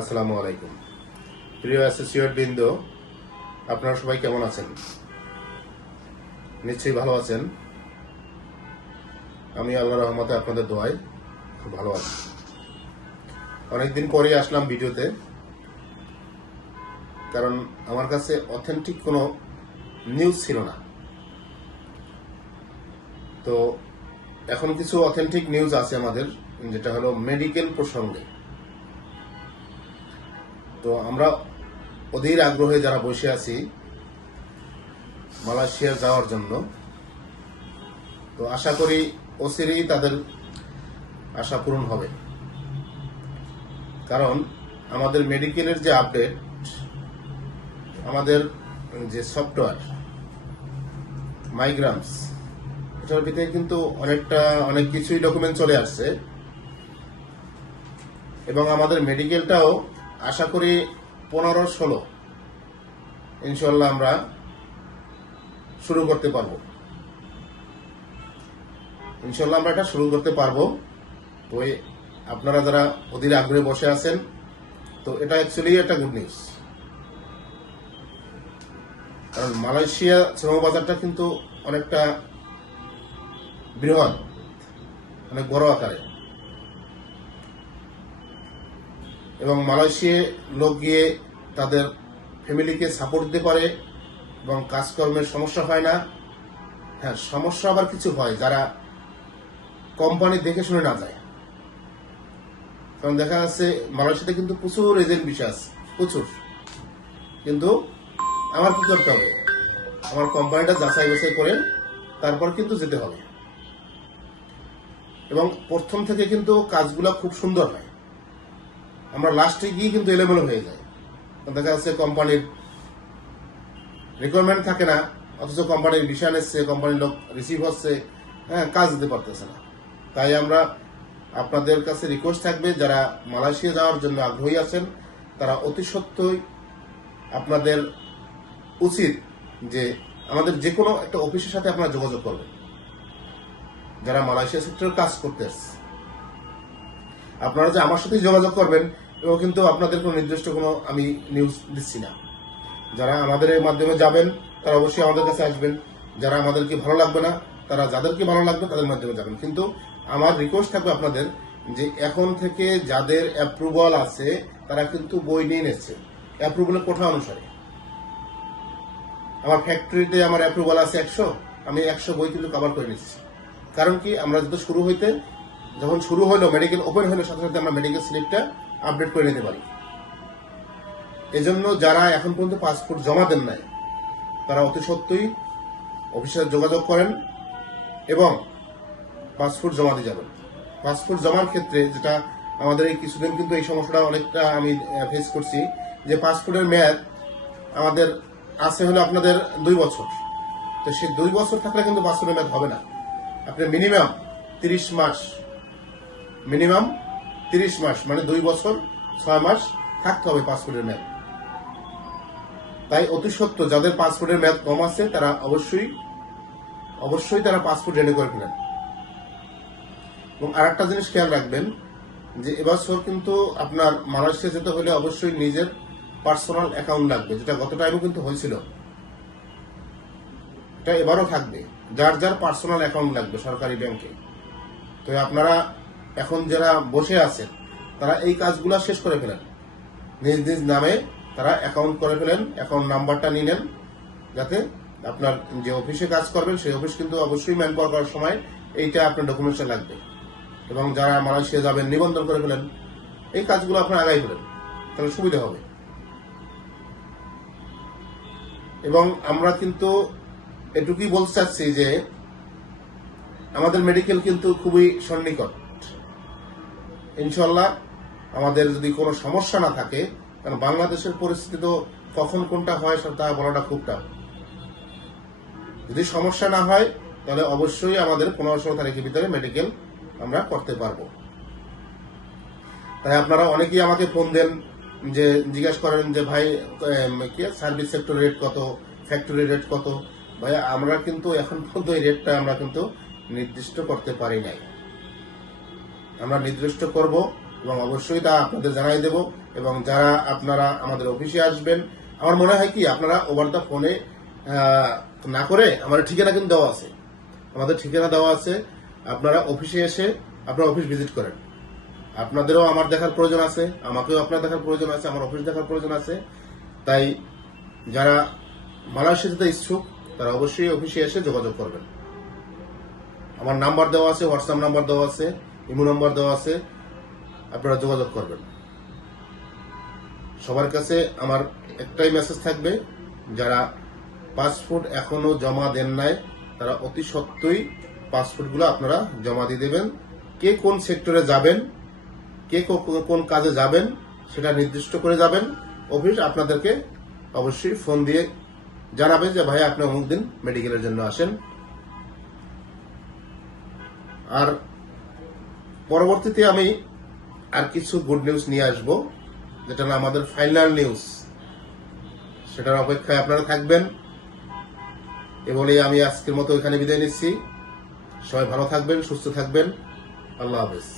আসসালামু আলাইকুম। প্রিয় অ্যাসোসিয়েট বৃন্দ, আপনারা সবাই কেমন আছেন? নিশ্চয়ই ভালো আছেন। আমি আল্লাহ রহমতে আপনাদের দোয়ায় খুব ভালো আছি। অনেকদিন পরে আসলাম ভিডিওতে, কারণ আমার কাছে অথেন্টিক কোনো নিউজ ছিল না। তো এখন কিছু অথেন্টিক নিউজ আছে আমাদের, যেটা হলো মেডিকেল প্রসঙ্গে। তো আমরা অধীর আগ্রহে যারা বসে আছি মালয়েশিয়া যাওয়ার জন্য, তো আশা করি অচিরেই তাদের আশা পূরণ হবে। কারণ আমাদের মেডিকেলের যে আপডেট, আমাদের যে সফটওয়্যার, মাইগ্রামস, এটার ভিতরে কিন্তু অনেকটা, অনেক কিছুই ডকুমেন্ট চলে আসছে। এবং আমাদের মেডিকেলটাও আশা করি পনেরো, ষোলো। ইনশাল্লাহ আমরা শুরু করতে পারব। ইনশাল্লাহ আমরা এটা শুরু করতে পারব। তো আপনারা যারা অধীর আগ্রহে বসে আছেন, তো এটা অ্যাকচুয়ালি একটা গুড নিউজ কারণ মালয়েশিয়া শ্রম বাজারটা কিন্তু অনেকটা বৃহৎ, অনেক বড় আকারে। এবং মালয়েশিয়ায় লোক গিয়ে তাদের ফ্যামিলিকে সাপোর্ট দিতে পারে এবং কাজকর্মের সমস্যা হয় না। হ্যাঁ সমস্যা আবার কিছু হয় যারা কোম্পানি দেখে শুনে না যায়। কারণ দেখা যাচ্ছে মালয়েশিয়াতে কিন্তু প্রচুর এজেন্ট আছে, প্রচুর। কিন্তু আমার কি করতে হবে? আমার কোম্পানিটা যাচাই বাছাই করে তারপর কিন্তু যেতে হবে। এবং প্রথম থেকে কিন্তু কাজগুলো খুব সুন্দর হয়। আমরা লাস্টে গিয়ে কিন্তু এলোমেলো হয়ে যায় দেখা যাচ্ছে কোম্পানির রিকোয়ারমেন্ট থাকে না, অথচ কোম্পানির বিষয় এসছে কোম্পানির লোক রিসিভ হচ্ছে হ্যাঁ কাজ দিতে পারতেছে না। তাই আমরা আপনাদের কাছে রিকোয়েস্ট থাকবে, যারা মালয়েশিয়া যাওয়ার জন্য আগ্রহী আছেন, তারা অতি সত্যই আপনাদের উচিত যে আমাদের যে কোনো একটা অফিসের সাথে আপনারা যোগাযোগ করবেন। যারা মালয়েশিয়া সেক্টরে কাজ করতে আপনারা যে আমার সাথে যোগাযোগ করবেন এবং কিন্তু আপনাদের কোনো নির্দিষ্ট কোনো আমি নিউজ দিচ্ছি না। যারা আমাদের মাধ্যমে যাবেন, তারা অবশ্যই আমাদের কাছে আসবেন। যারা আমাদেরকে ভালো লাগবে না, তারা যাদেরকে ভালো লাগবে তাদের মাধ্যমে যাবেন। কিন্তু আমার রিকোয়েস্ট থাকবে আপনাদের যে এখন থেকে যাদের অ্যাপ্রুভাল আছে, তারা কিন্তু বই নিয়ে নিচ্ছে। অ্যাপ্রুভালের কোঠা অনুসারে। আমার ফ্যাক্টরিতে আমার অ্যাপ্রুভাল আছে একশো, আমি একশো বই কিন্তু কভার করে নিচ্ছি। কারণ কি, আমরা যদি শুরু হইতে যখন শুরু হলো মেডিকেল ওপেন হলো, সাথে সাথে আমরা মেডিকেল স্লিপটা আপডেট করে নিতে পারি। এজন্য যারা এখন পর্যন্ত পাসপোর্ট জমা দেন নাই, তারা অতি সত্যই অফিসে যোগাযোগ করেন এবং পাসপোর্ট জমা দিয়ে যাবেন। পাসপোর্ট জমার ক্ষেত্রে যেটা আমাদের এই কিছুদিন কিন্তু এই সমস্যাটা অনেকটা আমি ফেস করছি, যে পাসপোর্টের মেয়াদ আমাদের আছে হলো আপনাদের দুই বছর। তো সেই দুই বছর থাকলে কিন্তু পাসপোর্টের মেয়াদ হবে না। আপনি মিনিমাম তিরিশ মাস মিনিমাম তিরিশ মাস মানে দুই বছর, ছয় মাস থাকতে হবে পাসপোর্টের মেয়াদ। তাই অতি সত্য, যাদের পাসপোর্টের মেয়াদ কম আছে, তারা অবশ্যই অবশ্যই তারা পাসপোর্ট রেডি করে ফেলেন। এবং আর একটা জিনিস খেয়াল রাখবেন, যে এবছর কিন্তু আপনার মালয়েশিয়া যেতে হলে অবশ্যই নিজের পার্সোনাল অ্যাকাউন্ট লাগবে, যেটা গত টাইমও কিন্তু হয়েছিল। এটা এবারও থাকবে, যার যার পার্সোনাল অ্যাকাউন্ট লাগবে সরকারি ব্যাংকে। তো আপনারা এখন যারা বসে আছেন, তারা এই কাজগুলো শেষ করে ফেলেন। নিজ নিজ নামে তারা অ্যাকাউন্ট করে ফেলেন অ্যাকাউন্ট নাম্বারটা নিয়ে নেন, যাতে আপনার যে অফিসে কাজ করবেন, সেই অফিস কিন্তু অবশ্যই ম্যান পাওয়ার করার সময় এইটা আপনার ডকুমেন্টসে লাগবে। এবং যারা মালয়েশিয়া যাবেন, নিবন্ধন করে ফেলেন, এই কাজগুলো আপনার আগাই ফেলেন, তাহলে সুবিধা হবে। এবং আমরা কিন্তু এটুকুই বলতে চাচ্ছি যে, আমাদের মেডিকেল কিন্তু খুবই সন্নিকট। ইনশাল্লাহ আমাদের যদি কোনো সমস্যা না থাকে, কারণ বাংলাদেশের পরিস্থিতি তো কখন কোনটা হয় তা বলাটা খুব টাফ। যদি সমস্যা না হয়, তাহলে অবশ্যই আমাদের পনেরো ষোলো তারিখের ভিতরে মেডিকেল আমরা করতে পারব। তাই আপনারা অনেকেই আমাকে ফোন দেন, যে জিজ্ঞেস করেন যে, ভাই কি সার্ভিস সেক্টর রেট কত? ফ্যাক্টরি রেট কত? ভাই আমরা কিন্তু এখন পর্যন্ত এই রেটটা আমরা কিন্তু নির্দিষ্ট করতে পারি নাই। আমরা নির্দিষ্ট করব এবং অবশ্যই তা আপনাদের জানাই দেব এবং যারা আপনারা আমাদের অফিসে আসবেন, আমার মনে হয় কি, আপনারা ওভার দ্য ফোনে না করে আমার ঠিকানা কিন্তু দেওয়া আছে। আমাদের ঠিকানা দেওয়া আছে। আপনারা অফিসে এসে আপনারা অফিস ভিজিট করেন। আপনাদেরও আমার দেখার প্রয়োজন আছে, আমাকেও আপনার দেখার প্রয়োজন আছে, আমার অফিস দেখার প্রয়োজন আছে। তাই যারা মালয়েশিয়া যেতে ইচ্ছুক, তারা অবশ্যই অফিসে এসে যোগাযোগ করবেন। আমার নাম্বার দেওয়া আছে হোয়াটসঅ্যাপ নাম্বার দেওয়া আছে। ইমো নাম্বার দেওয়া আছে, আপনারা যোগাযোগ করবেন। সবার কাছে আমার একটাই মেসেজ থাকবে, যারা পাসপোর্ট এখনও জমা দেন নাই, তারা অতি সত্ত্বই পাসপোর্টগুলো আপনারা জমা দিয়ে দেবেন। কে কোন সেক্টরে যাবেন, কে কোন কাজে যাবেন, সেটা নির্দিষ্ট করে যাবেন। অফিস আপনাদেরকে অবশ্যই ফোন দিয়ে জানাবে যে, ভাই, আপনি অমুক দিন মেডিকেলের জন্য আসেন। আর পরবর্তীতে আমি আর কিছু গুড নিউজ নিয়ে আসব, যেটা আমাদের ফাইনাল নিউজ সেটার অপেক্ষায় আপনারা থাকবেন। এ বলেই আমি আজকের মতো এখানে বিদায় নিচ্ছি। সবাই ভালো থাকবেন, সুস্থ থাকবেন। আল্লাহ হাফেজ।